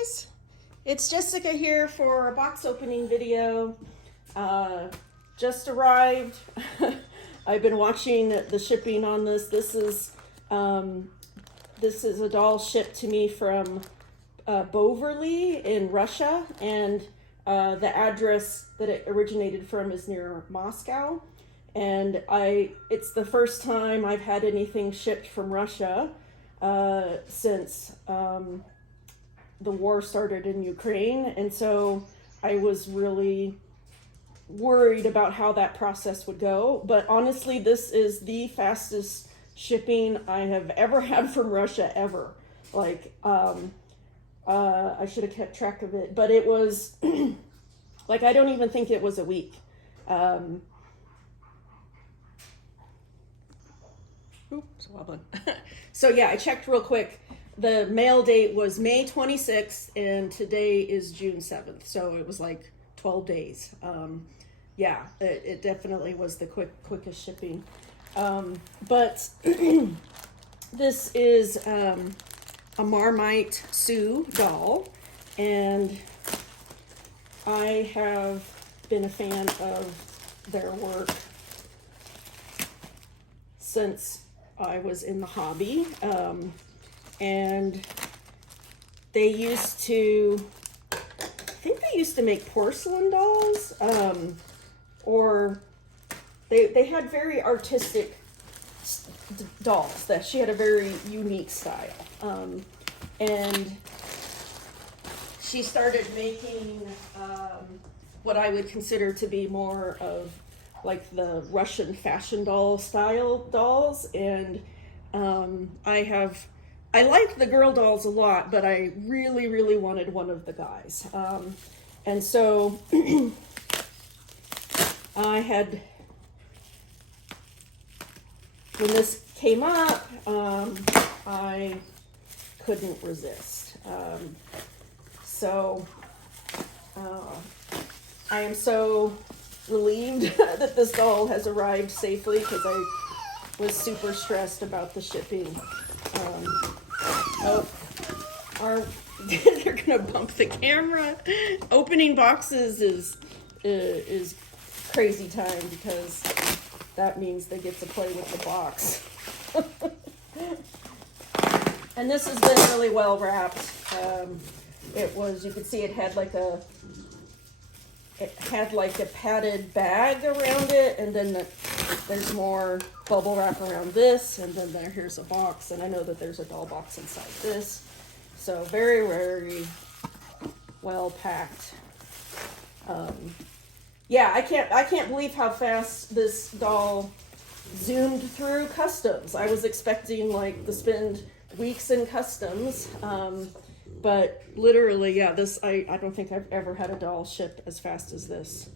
guys, it's Jessica here for a box opening video. Just arrived. I've been watching the shipping on this. This is a doll shipped to me from Boverly in Russia, and the address that it originated from is near Moscow. And it's the first time I've had anything shipped from Russia since the war started in Ukraine. And so I was really worried about how that process would go. But honestly, this is the fastest shipping I have ever had from Russia ever. Like, I should have kept track of it, but it was like, I don't even think it was a week. Oops, wobbling. So yeah, I checked real quick. The mail date was May 26th and today is June 7th. So it was like 12 days. Yeah, it definitely was the quickest shipping. But this is a Marmite Sue doll, and I have been a fan of their work since I was in the hobby. And they used to, I think they used to make porcelain dolls, or they had very artistic dolls. That she had a very unique style. And she started making what I would consider to be more of like the Russian fashion doll style dolls. And I liked the girl dolls a lot, but I really, really wanted one of the guys. And so when this came up, I couldn't resist. I am so relieved that this doll has arrived safely, because I was super stressed about the shipping. They're gonna bump the camera. Opening boxes is crazy time, because that means they get to play with the box. And this has been really well wrapped. You could see it had like a padded bag around it, and then there's more bubble wrap around this, and then here's a box, and I know that there's a doll box inside this. So very, very well packed. Yeah, I can't believe how fast this doll zoomed through customs. I was expecting like to spend weeks in customs, but literally, yeah, I don't think I've ever had a doll ship as fast as this.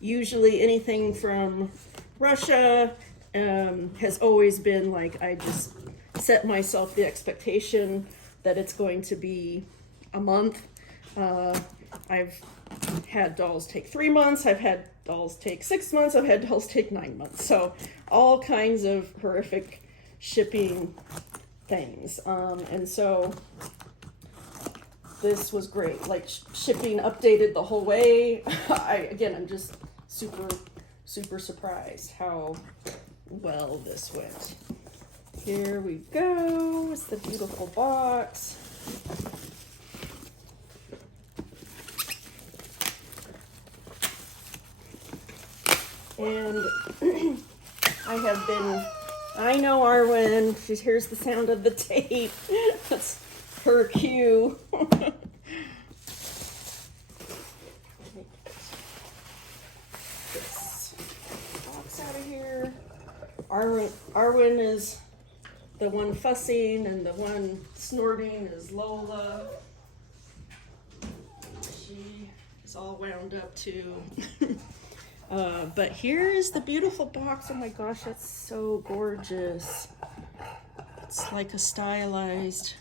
Usually anything from Russia has always been like, I just set myself the expectation that it's going to be a month. I've had dolls take 3 months. I've had dolls take 6 months. I've had dolls take 9 months. So all kinds of horrific shipping things. And so this was great. Like, shipping updated the whole way. I'm just super, super surprised how well this went. Here we go. It's the beautiful box. And I know Arwen, here's the sound of the tape. That's her cue. This box out of here. Arwen is the one fussing, and the one snorting is Lola. She is all wound up too. But here is the beautiful box. Oh my gosh, that's so gorgeous. It's like a stylized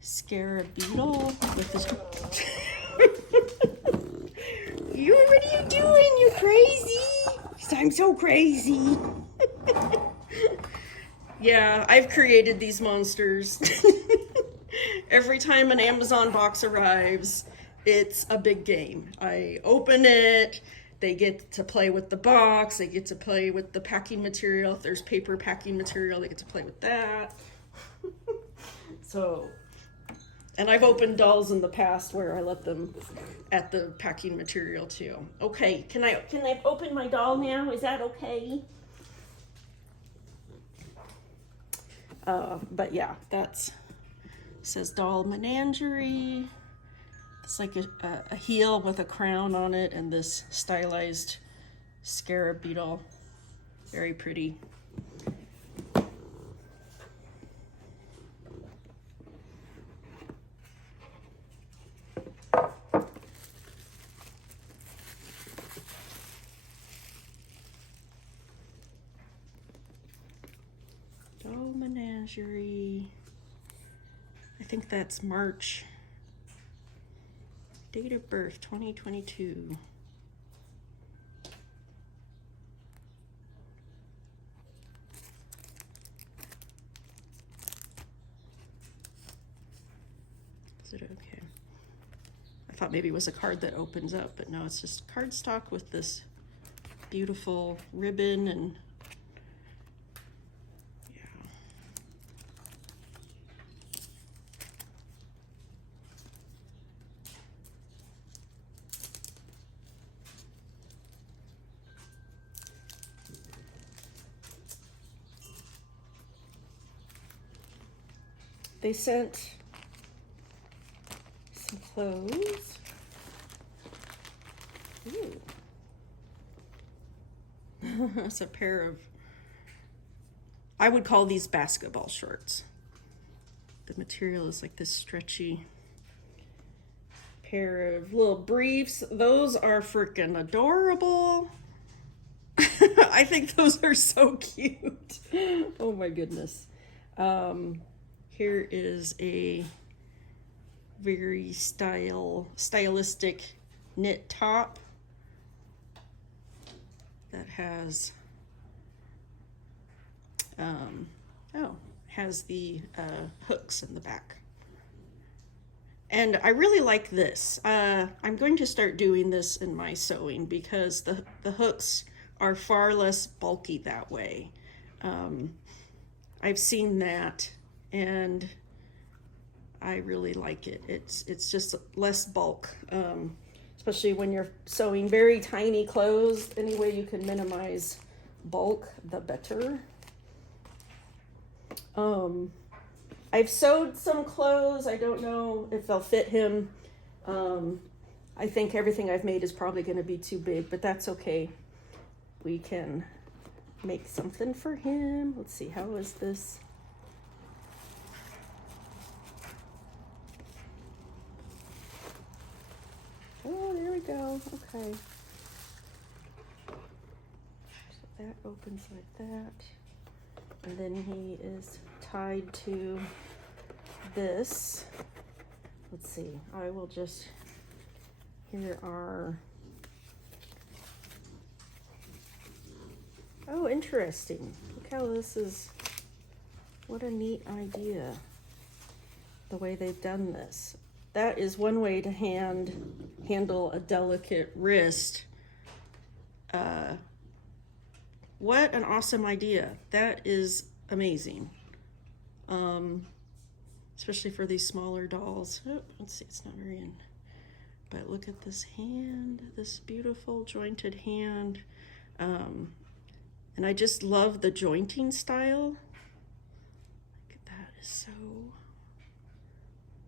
scarab beetle with this. What are you doing? You crazy? I'm so crazy. Yeah, I've created these monsters. Every time an Amazon box arrives, it's a big game. I open it, they get to play with the box, they get to play with the packing material. If there's paper packing material, they get to play with that. So, and I've opened dolls in the past where I let them at the packing material too. Okay, can I open my doll now? Is that okay? But yeah, that's says doll menagerie. It's like a heel with a crown on it and this stylized scarab beetle. Very pretty. Doll menagerie. I think that's March. Date of birth, 2022. Is it okay? I thought maybe it was a card that opens up, but no, it's just cardstock with this beautiful ribbon and they sent some clothes. Ooh. It's a pair of, I would call these basketball shorts. The material is like this stretchy pair of little briefs. Those are freaking adorable. I think those are so cute. Oh my goodness. Here is a very stylistic knit top that has has the hooks in the back. And I really like this. I'm going to start doing this in my sewing because the hooks are far less bulky that way. I've seen that and I really like it. It's just less bulk, especially when you're sewing very tiny clothes. Any way you can minimize bulk, the better. I've sewed some clothes. I don't know if they'll fit him. I think everything I've made is probably going to be too big, but that's okay. We can make something for him. Let's see, how is this? Oh, there we go. Okay. So that opens like that. And then he is tied to this. Let's see. I will just, here are, oh, interesting. Look how this is, what a neat idea, the way they've done this. That is one way to handle a delicate wrist. What an awesome idea. That is amazing. Especially for these smaller dolls. Oh, let's see, it's not very in. But look at this hand, this beautiful jointed hand. And I just love the jointing style. Look at that, is so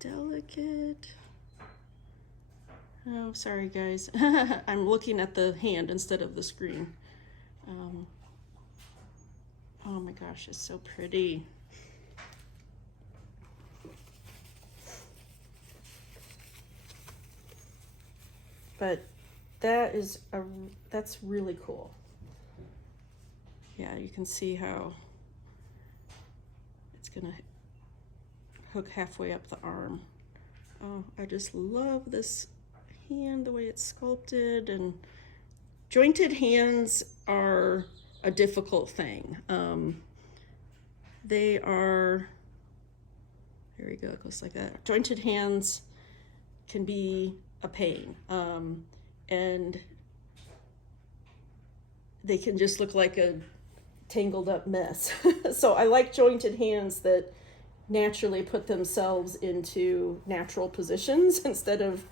delicate. Oh, sorry guys. I'm looking at the hand instead of the screen. Oh my gosh, it's so pretty. But that's really cool. Yeah, you can see how it's gonna hook halfway up the arm. Oh, I just love this hand, the way it's sculpted, and jointed hands are a difficult thing. They are There we go, it goes like that. Jointed hands can be a pain, and they can just look like a tangled up mess. So I like jointed hands that naturally put themselves into natural positions instead of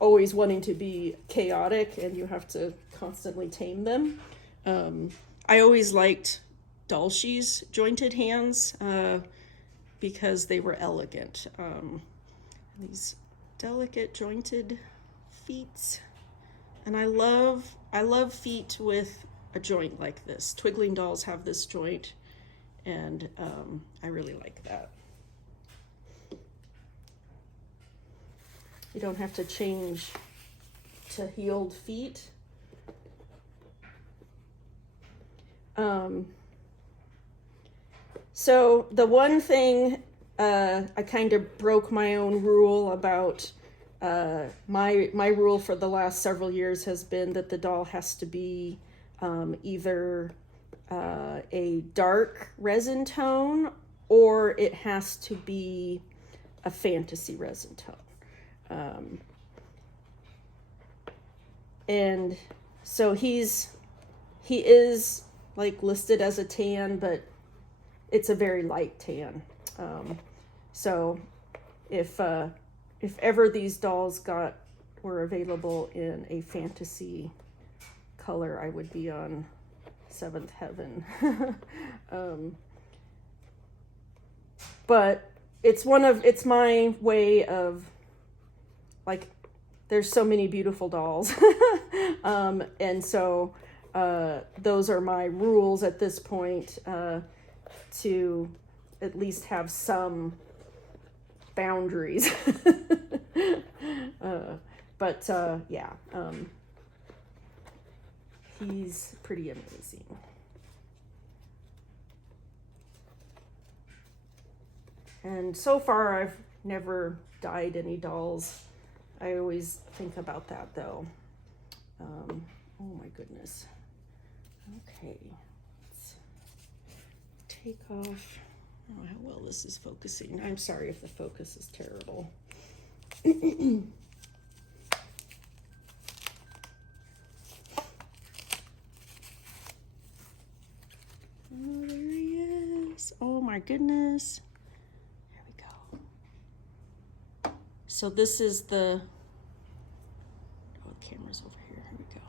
always wanting to be chaotic and you have to constantly tame them. I always liked Dulce's jointed hands because they were elegant. These delicate jointed feet. And I love feet with a joint like this. Twiggling dolls have this joint, and I really like that. You don't have to change to heeled feet. So the one thing I kind of broke my own rule about. My rule for the last several years has been that the doll has to be either a dark resin tone or it has to be a fantasy resin tone. And so he is like listed as a tan, but it's a very light tan. So if ever these dolls were available in a fantasy color, I would be on seventh heaven. But it's my way of, like, there's so many beautiful dolls. And so those are my rules at this point, to at least have some boundaries. Yeah, he's pretty amazing. And so far I've never dyed any dolls. I always think about that though. Oh my goodness. Okay, let's take off. I don't know how well this is focusing. I'm sorry if the focus is terrible. Oh, there he is. Oh my goodness. There we go. So this is the, oh, the camera's over here. Here we go.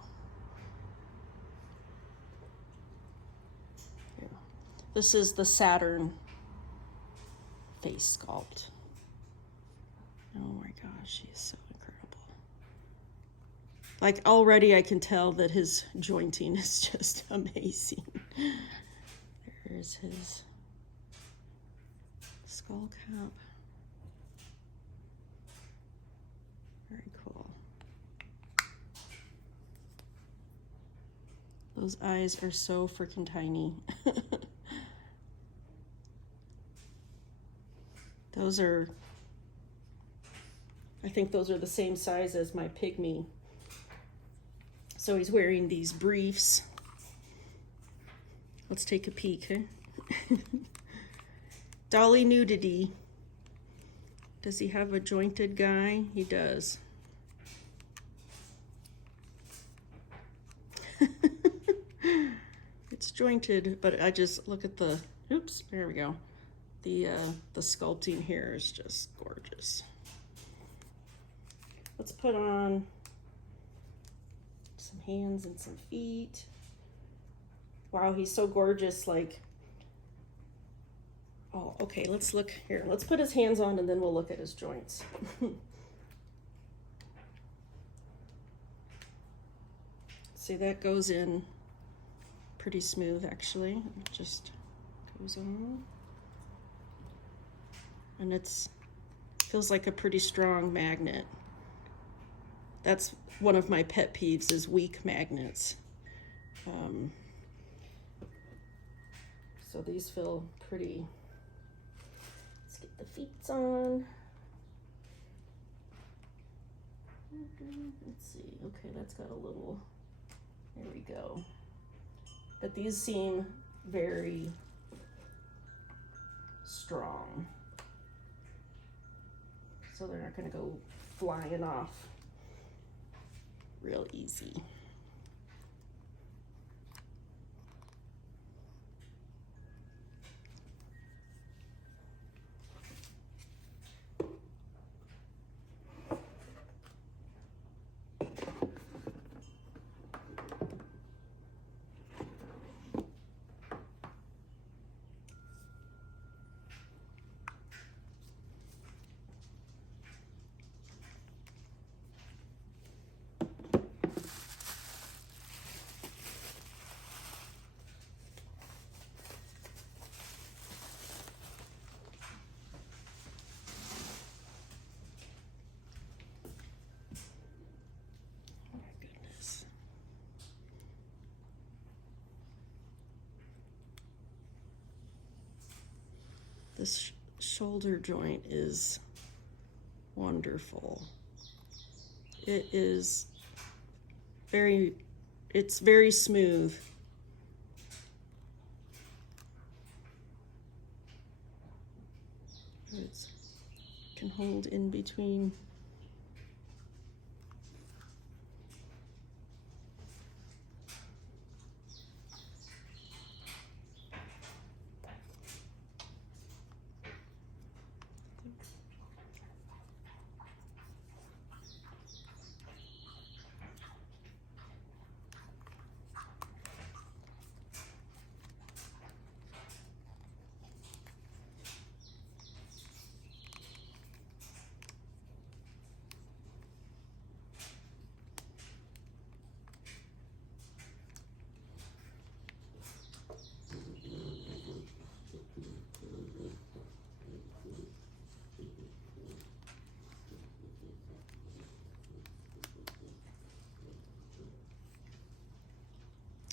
Here. This is the Saturn face sculpt. Oh my gosh, he's so incredible. Like, already I can tell that his jointing is just amazing. There's his skull cap. Very cool. Those eyes are so freaking tiny. I think those are the same size as my pygmy. So he's wearing these briefs. Let's take a peek, huh? Dolly nudity. Does he have a jointed guy? He does. It's jointed, but I just look at the, oops, there we go. The sculpting here is just gorgeous. Let's put on some hands and some feet. Wow, he's so gorgeous. Like, oh, okay, let's look here. Let's put his hands on and then we'll look at his joints. See, that goes in pretty smooth, actually. It just goes on. And feels like a pretty strong magnet. That's one of my pet peeves, is weak magnets. So these feel pretty. Let's get the feet on. Let's see. Okay, that's got a little. There we go. But these seem very strong. so they're not going to go flying off real easy. This shoulder joint is wonderful. It is it's very smooth. It can hold in between.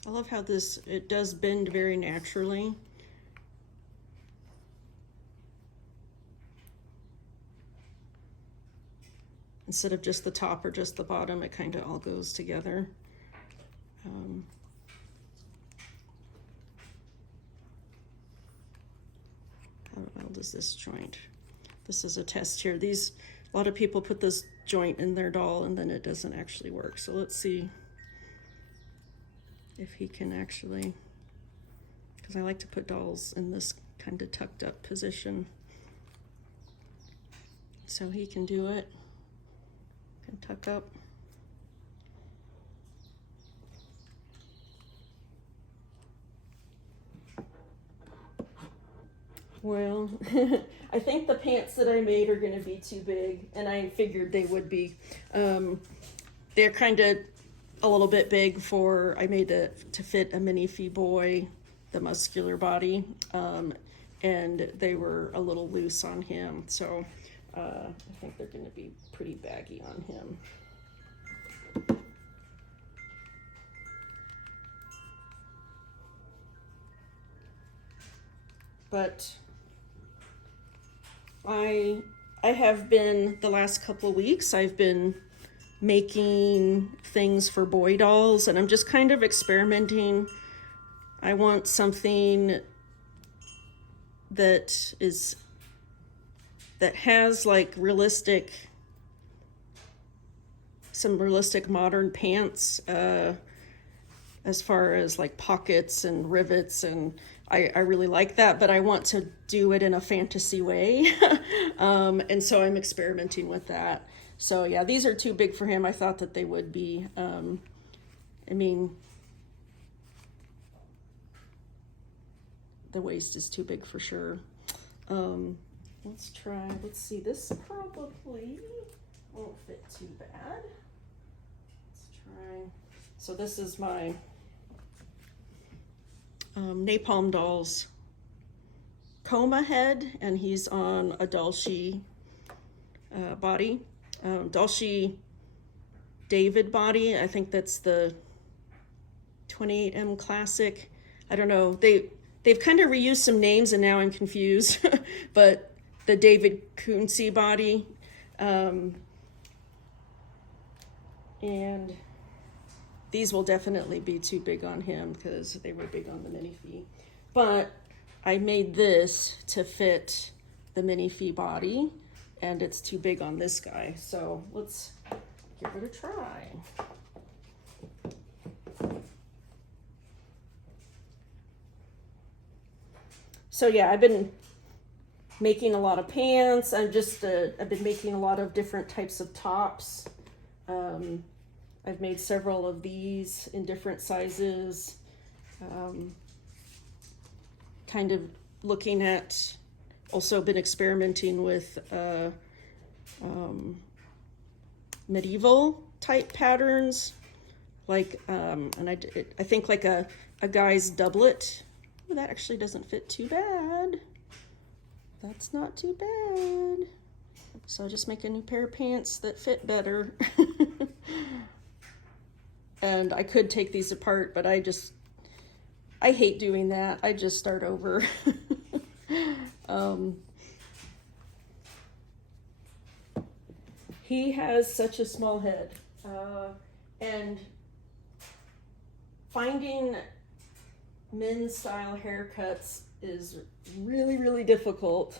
I love how it does bend very naturally. Instead of just the top or just the bottom, it kind of all goes together. How well does this joint? This is a test here. A lot of people put this joint in their doll and then it doesn't actually work. So let's see if he can actually, because I like to put dolls in this kind of tucked up position. So he can do it, can tuck up. Well, I think the pants that I made are gonna be too big, and I figured they would be. They're kind of a little bit big for, I made it to fit a minifee boy, the muscular body, and they were a little loose on him, so I think they're going to be pretty baggy on him. But I have been, the last couple of weeks, I've been making things for boy dolls, and I'm just kind of experimenting. I want something that has like some realistic modern pants, as far as like pockets and rivets, and I really like that, but I want to do it in a fantasy way. And so I'm experimenting with that. So yeah, these are too big for him. I thought that they would be. I mean, the waist is too big for sure. Let's see, this probably won't fit too bad. Let's try. So this is my Napalm Dolls Coma head, and he's on a Dulce body. Dulce David body. I think that's the 28M Classic. I don't know. They've kind of reused some names, and now I'm confused. But the David Kunze body, and these will definitely be too big on him because they were big on the minifee. But I made this to fit the minifee body, and it's too big on this guy. So let's give it a try. So yeah, I've been making a lot of pants. I've been making a lot of different types of tops. I've made several of these in different sizes. Kind of looking at, also been experimenting with medieval type patterns, like, and I think like a guy's doublet. Oh, that actually doesn't fit too bad. That's not too bad. So I'll just make a new pair of pants that fit better. And I could take these apart, but I hate doing that. I just start over. He has such a small head. And finding men's style haircuts is really, really difficult.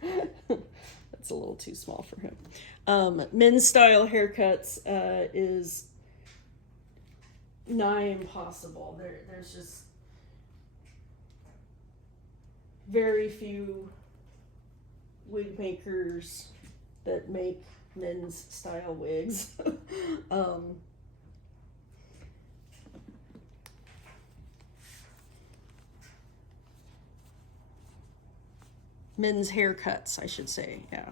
That's a little too small for him. Men's style haircuts is nigh impossible. There's just very few wig makers that make men's style wigs. Men's haircuts, I should say, yeah.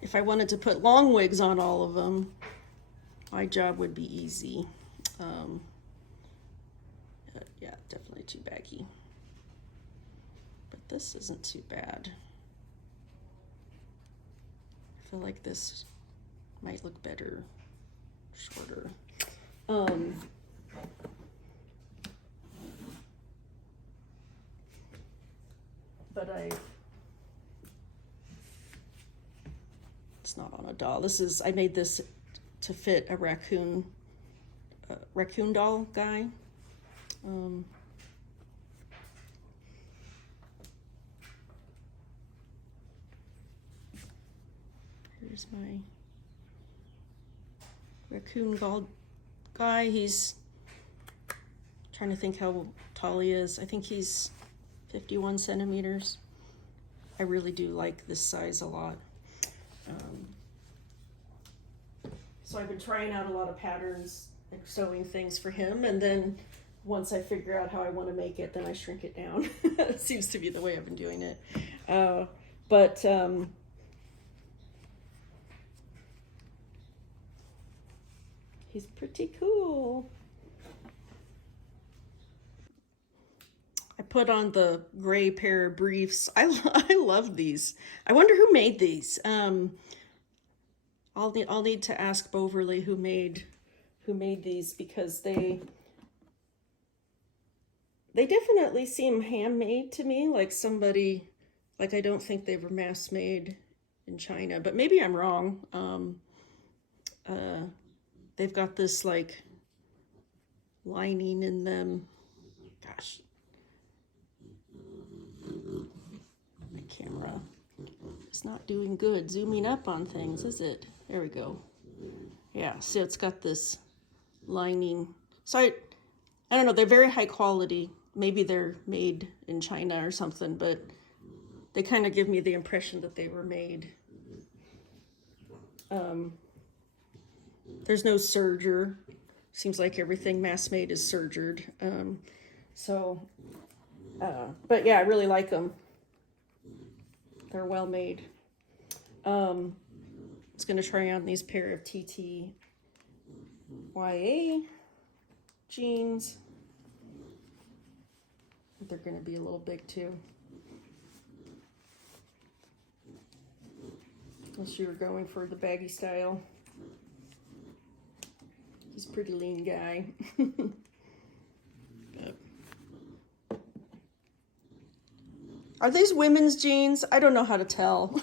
If I wanted to put long wigs on all of them, my job would be easy. Yeah, definitely too baggy. But this isn't too bad. I feel like this might look better shorter. But it's not on a doll. I made this to fit a raccoon doll guy. Here's my raccoon doll guy. He's trying to think how tall he is. I think he's 51 centimeters. I really do like this size a lot. So I've been trying out a lot of patterns and sewing things for him, and then once I figure out how I want to make it, then I shrink it down. It seems to be the way I've been doing it. But he's pretty cool. I put on the gray pair of briefs. I love these. I wonder who made these. I'll need to ask Boverly who made these, because they definitely seem handmade to me, like somebody, like I don't think they were mass made in China, but maybe I'm wrong. They've got this like lining in them. Gosh. My camera is not doing good zooming up on things, is it? There we go. Yeah, so it's got this lining. So I don't know, they're very high quality. Maybe they're made in China or something, but they kind of give me the impression that they were made. There's no serger. Seems like everything mass made is sergered. But yeah, I really like them. They're well made. I was going to try on these pair of TTYA jeans. They're going to be a little big too. Unless you were going for the baggy style. He's a pretty lean guy. Are these women's jeans? I don't know how to tell.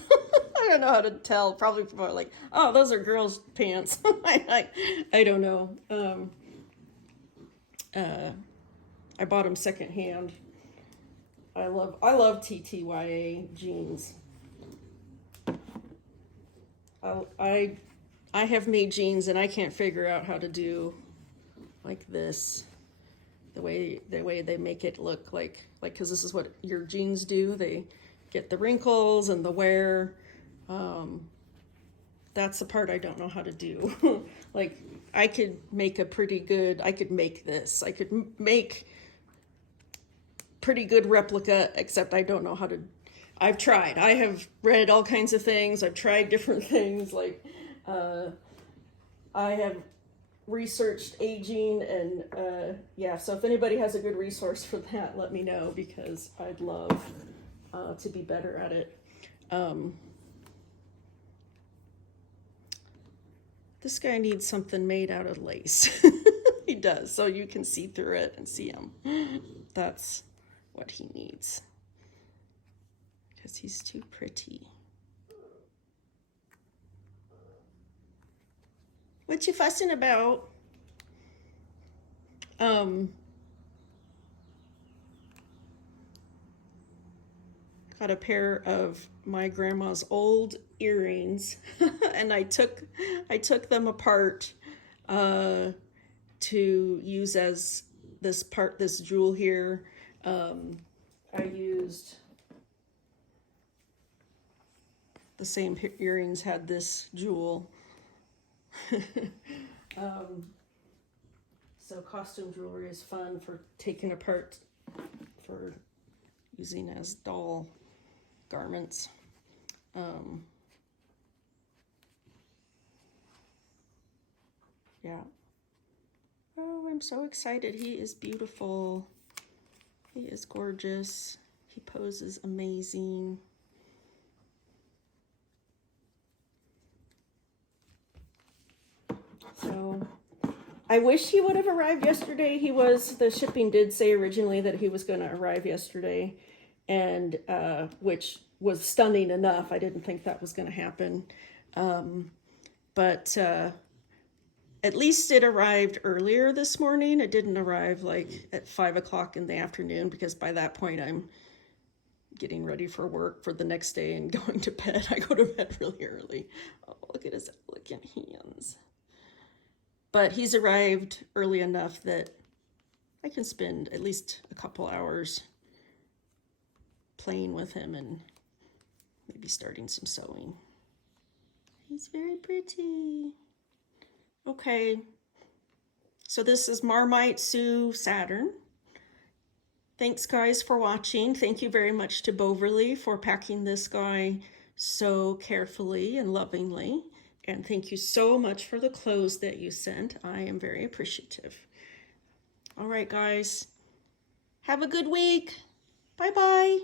I don't know how to tell. Probably like, oh, those are girls' pants. I don't know. I bought them secondhand. I love TTYA jeans. I have made jeans and I can't figure out how to do like this, the way they make it look like because this is what your jeans do. They get the wrinkles and the wear. That's the part I don't know how to do. Like I could make I could make this. I could make pretty good replica, except I don't know how to. I've tried. I have read all kinds of things. I've tried different things. Like I have researched aging and yeah. So if anybody has a good resource for that, let me know because I'd love to be better at it. This guy needs something made out of lace. He does, so you can see through it and see him. That's what he needs. Because he's too pretty. What you fussing about? Got a pair of my grandma's old earrings and I took them apart to use as this jewel here. I used the same earrings had this jewel. So costume jewelry is fun for taking apart for using as doll garments. Yeah. Oh, I'm so excited. He is beautiful. He is gorgeous. He poses amazing. So I wish he would have arrived yesterday. The shipping did say originally that he was going to arrive yesterday, and which was stunning enough. I didn't think that was going to happen. But at least it arrived earlier this morning. It didn't arrive like at 5 o'clock in the afternoon because by that point I'm getting ready for work for the next day and going to bed. I go to bed really early. Oh, look at his elegant hands. But he's arrived early enough that I can spend at least a couple hours playing with him and maybe starting some sewing. He's very pretty. Okay, so this is Marmite Sue Saturn. Thanks guys for watching. Thank you very much to Boverly for packing this guy so carefully and lovingly. And thank you so much for the clothes that you sent. I am very appreciative. All right, guys. Have a good week. Bye-bye.